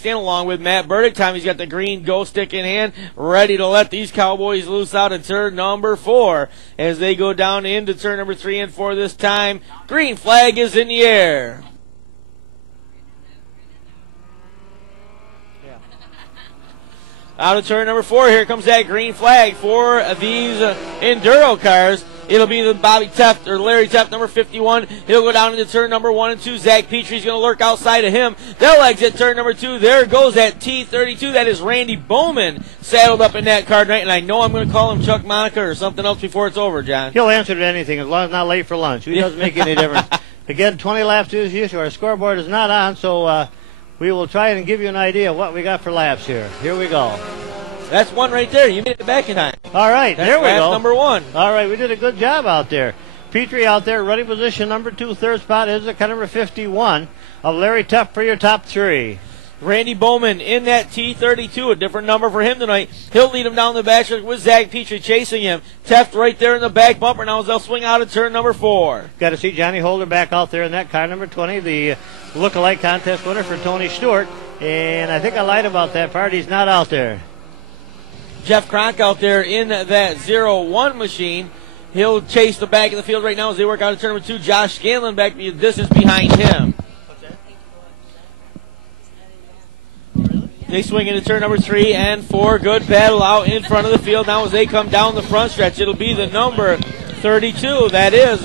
Kingston along with Matt Burdick. Tommy's got the green go stick in hand, ready to let these Cowboys loose out in turn number 4 as they go down into turn number 3 and 4 this time. Green flag is in the air. Out of turn number 4, here comes that green flag for these Enduro cars. It'll be the Bobby Tefte, or Larry Tefte, number 51. He'll go down into turn number 1 and 2. Zach Petrie's going to lurk outside of him. They'll exit turn number 2. There goes that T32. That is Randy Bowman saddled up in that car tonight. And I know I'm going to call him Chuck Monica or something else before it's over, John. He'll answer to anything as long as not late for lunch. It doesn't make any difference. Again, 20 laps as usual. Our scoreboard is not on, so we will try and give you an idea of what we got for laps here. Here we go. That's one right there. You made it back in time. All right, that's there we go. Number 1. All right, we did a good job out there. Petrie out there, running position number 2. Third spot is the car number 51 of Larry Tefte for your top 3. Randy Bowman in that T32, a different number for him tonight. He'll lead him down the backstretch with Zach Petrie chasing him. Tefte right there in the back bumper now as they'll swing out of turn number 4. Got to see Johnny Holder back out there in that car number 20, the look-alike contest winner for Tony Stewart. And I think I lied about that part. He's not out there. Jeff Kronk out there in that 0-1 machine. He'll chase the back of the field right now as they work out of turn number 2. Josh Scanlon back the distance behind him. They swing into turn number 3 and 4. Good battle out in front of the field now as they come down the front stretch. It'll be the number 32. That is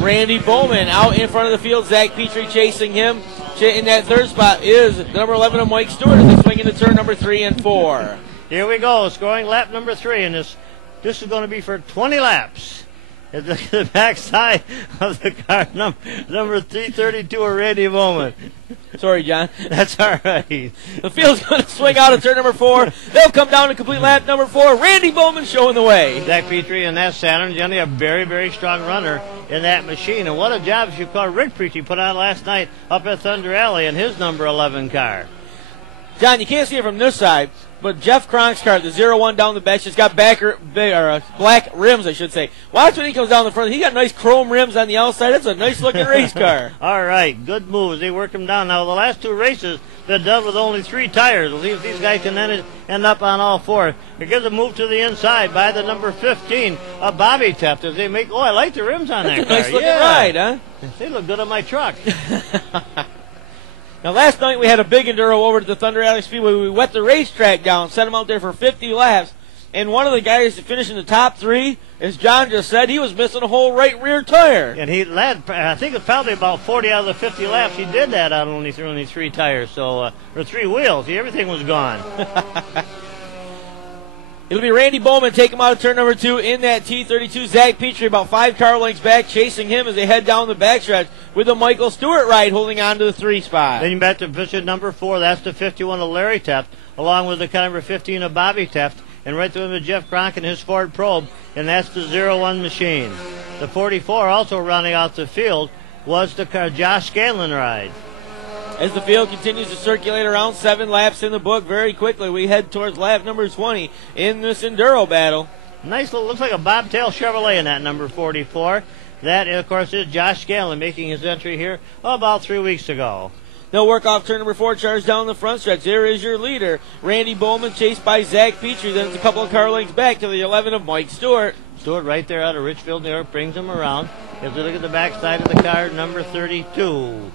Randy Bowman out in front of the field. Zach Petrie chasing him. In that third spot is number 11 of Mike Stewart as they swing into turn number 3 and 4. Here we go, scoring lap number 3, and this is going to be for 20 laps. At the backside of the car, number 332 of Randy Bowman. Sorry, John. That's all right. The field's going to swing out of turn number 4. They'll come down to complete lap number 4. Randy Bowman showing the way. Zach Petrie and that Saturn, Johnny, a very, very strong runner in that machine. And what a job, as you call Rick Petrie, put on last night up at Thunder Alley in his number 11 car. John, you can't see it from this side, but Jeff Kronk's car, the 0-1 down the bench, it's got black rims, I should say. Watch when he comes down the front. He got nice chrome rims on the outside. That's a nice-looking race car. All right, good moves. They work him down. Now, the last 2 races, they're done with only 3 tires. We'll see if these guys can end up on all 4. Here gives a move to the inside by the number 15 of Bobby Tefte as they make, I like the rims on that car. That's a nice-looking ride, huh? They look good on my truck. Now, last night we had a big Enduro over to the Thunder Alley Speedway. We wet the racetrack down, set him out there for 50 laps. And one of the guys that finished in the top 3, as John just said, he was missing a whole right rear tire. And he led, I think it's probably about 40 out of the 50 laps. He did that on only 3 tires, or 3 wheels. Everything was gone. It'll be Randy Bowman take him out of turn number 2 in that T32. Zach Petrie about 5 car lengths back, chasing him as they head down the backstretch with the Michael Stewart ride holding on to the 3 spot. Then you back to position number 4. That's the 51 of Larry Tefte, along with the car number 15 of Bobby Tefte. And right through him is Jeff Kronk and his Ford Probe, and that's the 0-1 machine. The 44 also rounding out the field was the car Josh Scanlon ride. As the field continues to circulate around, 7 laps in the book very quickly. We head towards lap number 20 in this Enduro battle. Nice little, looks like a bobtail Chevrolet in that number 44. That, of course, is Josh Scanlon making his entry here about 3 weeks ago. They'll work off turn number 4, charge down the front stretch. There is your leader, Randy Bowman, chased by Zach Petrie. Then it's a couple of car lengths back to the 11 of Mike Stewart. Stewart right there out of Richfield, New York, brings him around. As we look at the backside of the car, number 32.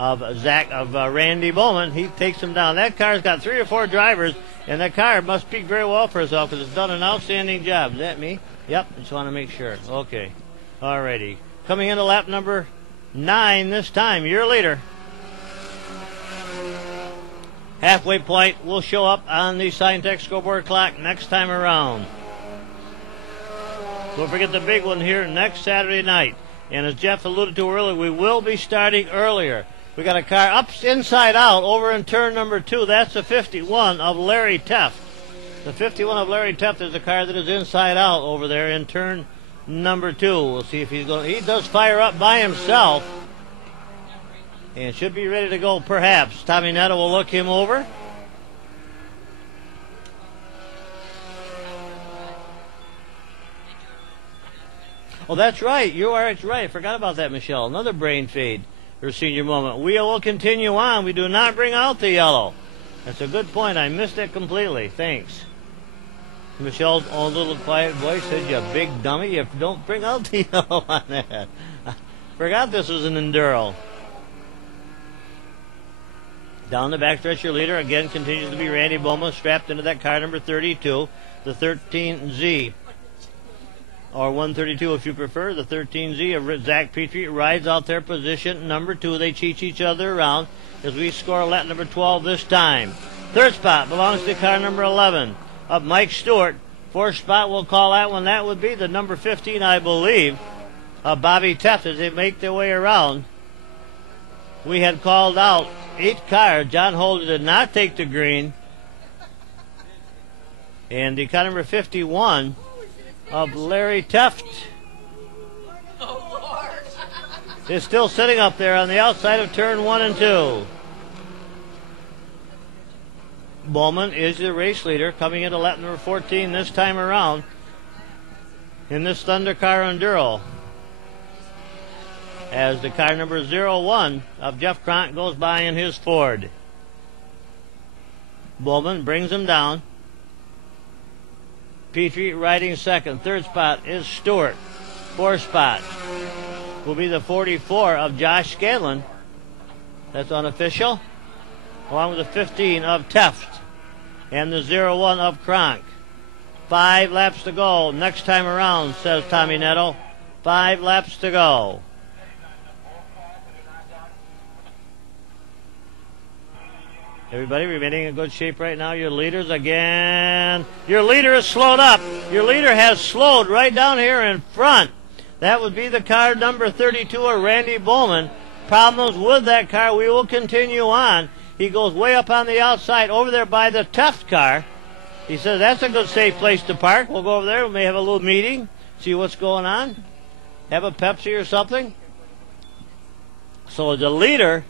Of Randy Bowman, he takes him down. That car's got 3 or 4 drivers, and that car must speak very well for itself because it's done an outstanding job. Is that me? Yep, just want to make sure. Okay, alrighty. Coming into lap number 9 this time, your leader. Halfway point will show up on the Signtech scoreboard clock next time around. Don't forget the big one here next Saturday night. And as Jeff alluded to earlier, we will be starting earlier. We got a car up inside out over in turn number 2. That's the 51 of Larry Tefte. The 51 of Larry Tefte is a car that is inside out over there in turn number 2. We'll see if he's going. He does fire up by himself and should be ready to go perhaps. Tommy Netto will look him over. Oh, that's right. You are right. I forgot about that, Michelle. Another brain fade. Her senior moment. We will continue on. We do not bring out the yellow. That's a good point. I missed it completely. Thanks. Michelle's own little quiet voice said, "You big dummy, you don't bring out the yellow on that." Forgot this was an Enduro. Down the backstretch, your leader again continues to be Randy Bowman, strapped into that car number 32, the 13Z. Or 132 if you prefer. The 13Z of Zach Petrie rides out their position number 2. They cheat each other around as we score lap number 12 this time. Third spot belongs to car number 11 of Mike Stewart. Fourth spot, we'll call that one. That would be the number 15, I believe, of Bobby Tefte as they make their way around. We had called out 8 cars. John Holder did not take the green. And the car number 51 of Larry Tefte is still sitting up there on the outside of turn 1 and 2. Bowman is the race leader coming into lap number 14 this time around in this Thunder Car Enduro, as the car number 01 of Jeff Cronk goes by in his Ford. Bowman brings him down. Petrie riding second. Third spot is Stewart. Fourth spot will be the 44 of Josh Scanlon. That's unofficial. Along with the 15 of Tefte and the 01 of Cronk. 5 laps to go. Next time around, says Tommy Netto. 5 laps to go. Everybody remaining in good shape right now. Your leaders again. Your leader is slowed up. Your leader has slowed right down here in front. That would be the car number 32 of Randy Bowman. Problems with that car. We will continue on. He goes way up on the outside over there by the Tefte car. He says that's a good safe place to park. We'll go over there. We may have a little meeting. See what's going on. Have a Pepsi or something. So the leader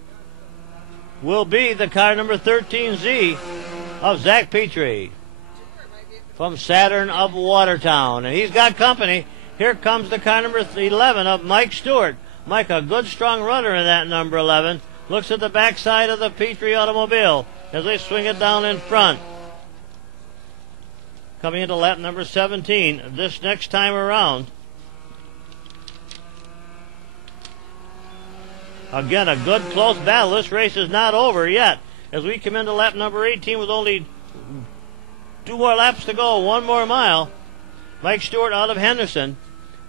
will be the car number 13Z of Zach Petrie from Saturn of Watertown. And he's got company. Here comes the car number 11 of Mike Stewart. Mike, a good strong runner in that number 11. Looks at the backside of the Petrie automobile as they swing it down in front. Coming into lap number 17 this next time around. Again, a good close battle. This race is not over yet as we come into lap number 18 with only 2 more laps to go, 1 more mile. Mike Stewart out of Henderson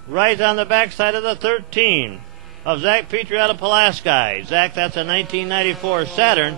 rides on the backside of the 13 of Zach Petrie out of Pulaski. Zach, that's a 1994 Saturn.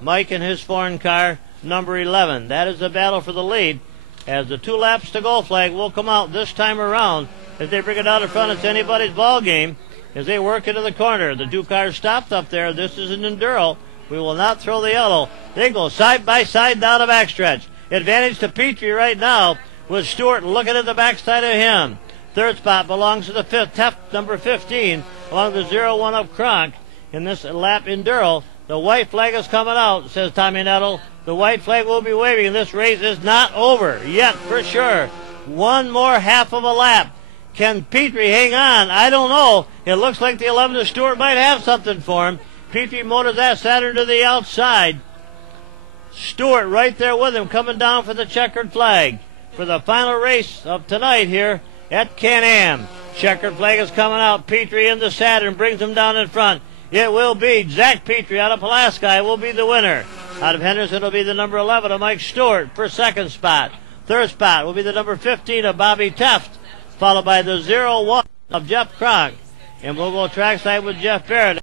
Mike in his foreign car, number 11. That is the battle for the lead as the 2 laps to go flag will come out this time around as they bring it out in front. It's anybody's ball game as they work into the corner. The 2 cars stopped up there. This is an Enduro. We will not throw the yellow. They go side by side down the backstretch. Advantage to Petrie right now with Stewart looking at the backside of him. Third spot belongs to the Tefte number 15 along the 01 of Cronk in this lap Enduro. The white flag is coming out, says Tommy Nettle. The white flag will be waving. This race is not over yet for sure. 1 more half of a lap. Can Petrie hang on? I don't know. It looks like the 11 of Stewart might have something for him. Petrie motors that Saturn to the outside. Stewart right there with him coming down for the checkered flag for the final race of tonight here at Can-Am. Checkered flag is coming out. Petrie in the Saturn brings him down in front. It will be Zach Petrie out of Pulaski will be the winner. Out of Henderson will be the number 11 of Mike Stewart for second spot. Third spot will be the number 15 of Bobby Tefte, followed by the 01 of Jeff Cronk. And we'll go trackside with Jeff Barrett.